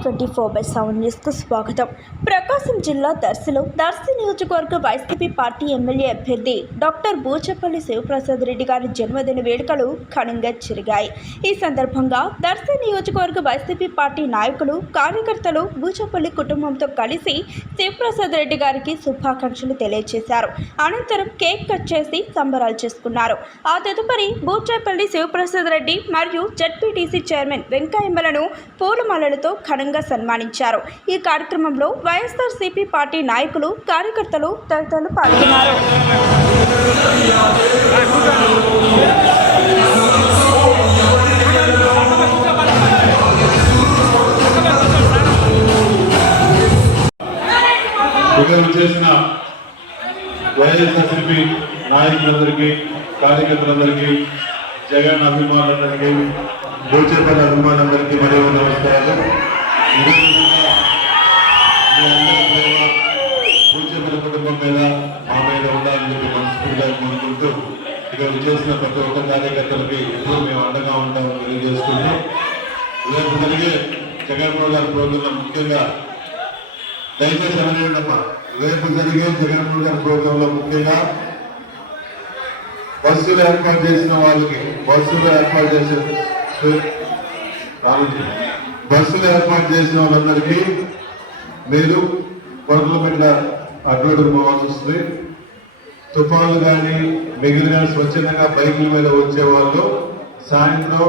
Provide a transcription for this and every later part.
Twenty four by seven న్యూస్కు స్వాగతం. ప్రకాశం జిల్లా దర్శిలో దర్శి నియోజకవర్గ వైసీపీ పార్టీ ఎమ్మెల్యే అభ్యర్థి డాక్టర్ బూచపల్లి శివప్రసాద్ రెడ్డి గారి జన్మదిన వేడుకలు ఘనంగా జరిగాయి. ఈ సందర్భంగా దర్శి నియోజకవర్గ వైసీపీ పార్టీ నాయకులు కార్యకర్తలు బూచపల్లి కుటుంబంతో కలిసి శివప్రసాద్ రెడ్డి గారికి శుభాకాంక్షలు తెలియజేశారు. అనంతరం కేక్ కట్ చేసి సంబరాలు చేసుకున్నారు. ఆ తదుపరి బూచేపల్లి శివప్రసాద్ రెడ్డి మరియు జడ్పీటీసీ చైర్మన్ వెంకయ్యమ్మలను పూలమాలలతో ఘనంగా సన్మానించారు. ఈ కార్యక్రమంలో వైఎస్ఆర్సీపీ పార్టీ నాయకులు కార్యకర్తలు తదితరులు పాల్గొన్నారు. చేసిన వైఎస్ఆర్సీపీ నాయకులందరికీ కార్యకర్తలందరికీ జగన్ అభిమానులందరికీ భూచేతల అభిమానులందరికీ మరియు నమస్కారాలు. ఈరోజు కుటుంబం మీద మా మీద ఉండాలని చెప్పి మనస్ఫూర్తిగా కోరుకుంటూ ఇక్కడ చేసిన ప్రతి ఒక్క కార్యకర్తలకి ఎప్పుడూ మేము అండగా ఉంటామని తెలియజేసుకుంటూ రేపు జరిగే జగన్మోహన్ గారి ప్రోగ్రాం ముఖ్యంగా దయచేసి అనలేదమ్మా రేపు జరిగే జగన్మోహన్ గారి ప్రోగ్రామ్లో ముఖ్యంగా బస్సులు ఏర్పాటు చేసిన వాళ్ళకి బస్సులు ఏర్పాటు చేసే బస్సులు ఏర్పాటు చేసిన వాళ్ళందరికీ మీరు కొరకల మీద అడ్డు పోవాల్సి వస్తుంది. తుఫాన్లు కానీ మిగిలిన స్వచ్ఛందంగా బైకుల మీద వచ్చే వాళ్ళు సాయంత్రం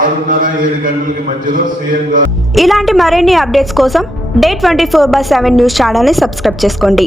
ఆరున్నర ఏడు గంటలకి మధ్యలో సీఎం గారు ఇలాంటి మరిన్ని అప్డేట్స్ కోసం day twenty four by seven news ఛానల్ని సబ్స్క్రైబ్ చేసుకోండి.